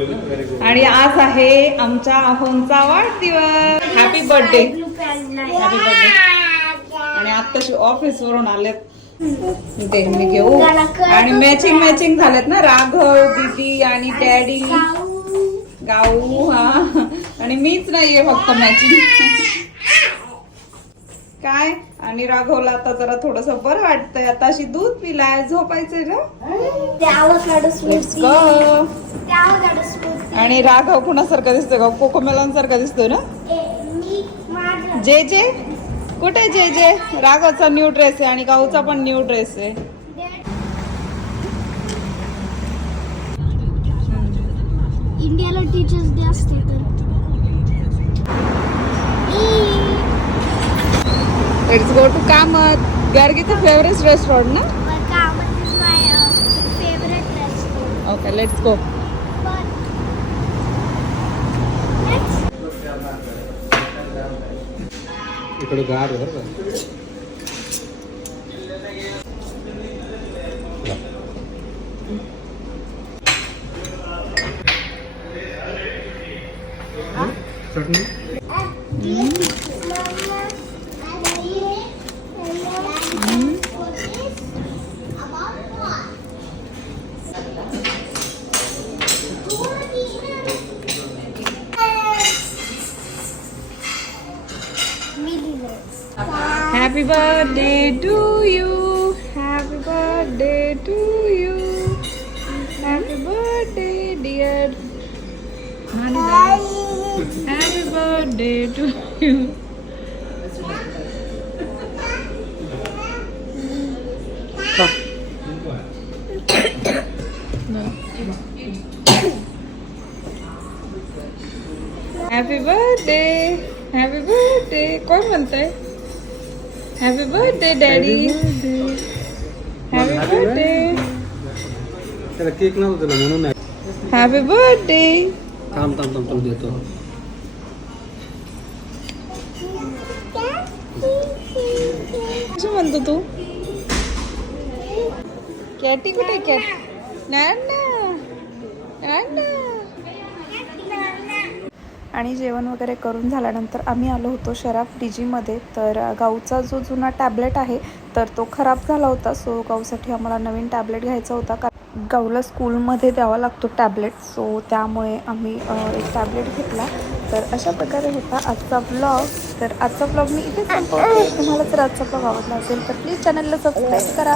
आणि आज आहे आमच्या आहोंचा वाढदिवस. Happy birthday. Happy birthday. आणि आत्ताशी ऑफिस वरून आलेत ते मी घेऊ. आणि मॅचिंग झालेत ना, राघव दीदी आणि डॅडी गाऊ. हा आणि मीच नाहीये फक्त मॅचिंग. काय आणि राघवला आता जरा थोडस बरं वाटतंय. आता अशी दूध पिलाय, झोपायचंय ना. आणि राघव कुणासारखा दिसतोय का? कोकोमेलॉन सारखा दिसतोय ना. जे जे कुठे जे जे? राघवचा न्यू ड्रेस आहे आणि गाऊचा पण न्यू ड्रेस आहे. इंडियाला टीचर्स डे असते तर लेट्स गो टू कामत. गार्गीचं फेवरेट रेस्टॉरंट ना. Kamath is my favourite restaurant. Okay let's go. इकडे गार आहे बरं का. चटणी Happy birthday to you. Happy birthday to you. Happy birthday dear Nanda. Happy birthday to you. Happy birthday. Happy birthday. कोण म्हणतंय? Happy birthday daddy. Happy birthday. त्याला cake नव्हतं तुला म्हणून नाही. Happy birthday. थांब तुला देतो. कसं म्हणतो तू? कॅटी कुठे? कॅट नाना. आणि जेवण वगैरे करून झाल्यानंतर आम्ही आलो होतो शराफ डीजीमध्ये. तर गाऊचा जो जुना टॅबलेट आहे तर तो खराब झाला होता. सो गाऊसाठी आम्हाला नवीन टॅबलेट घ्यायचा होता. कारण गाऊला स्कूलमध्ये द्यावा लागतो टॅबलेट. सो त्यामुळे आम्ही एक टॅबलेट घेतला. तर अशा प्रकारे होता आजचा ब्लॉग. तर आजचा ब्लॉग मी इथे संपवते. तुम्हाला जर आजचा ब्लॉग आवडला असेल तर प्लीज चॅनलला सबस्क्राईब करा.